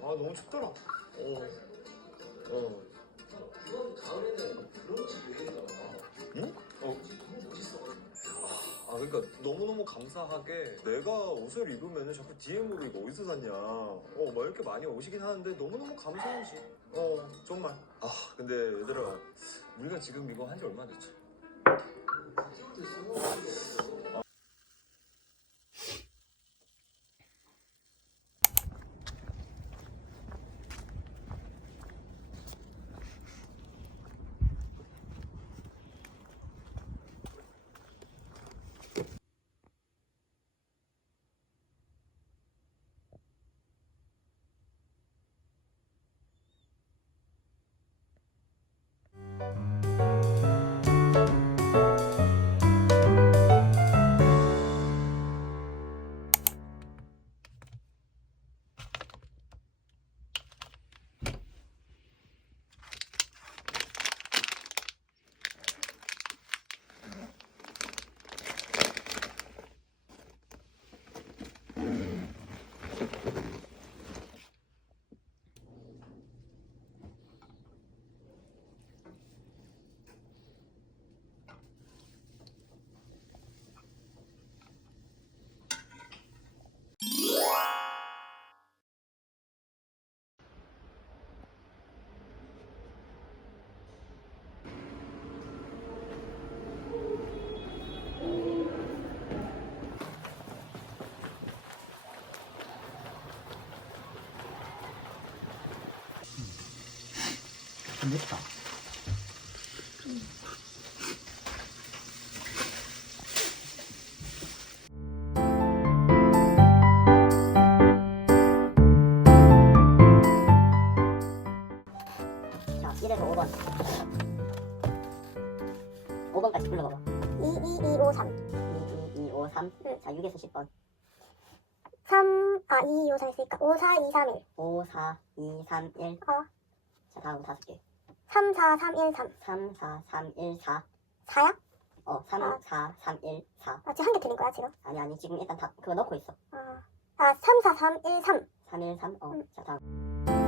너무 춥더라. 어. 어. 이번 가을에는 브런치 유행이잖아. 응? 어. 아 그러니까 너무너무 감사하게 내가 옷을 입으면 자꾸 DM으로 이거 어디서 샀냐 어 막 이렇게 많이 오시긴 하는데 너무너무 감사하지 어 정말 아 근데 얘들아 우리가 지금 이거 한 지 얼마 됐지? 좀 맵다. 자, 1에서 5번. 5번까지 불러봐봐. 22253 2, 2, 2, 5, 3. 자, 6에서 10번. 3, 아, 2, 5, 3 있으니까 5, 4, 2, 3, 1 5, 4, 2, 3, 1. 어. 자, 다음 다섯 개. 3, 4, 3, 1, 3 3, 4, 3, 1, 4. 4야? 어, 3, 아. 4, 3, 1, 4. 아, 지금 한 개 틀린 거야 지금? 아니, 아니, 지금 일단 다 그거 넣고 있어. 아, 아 3, 4, 3, 1, 3 3, 1, 3. 어, 음. 자, 다음.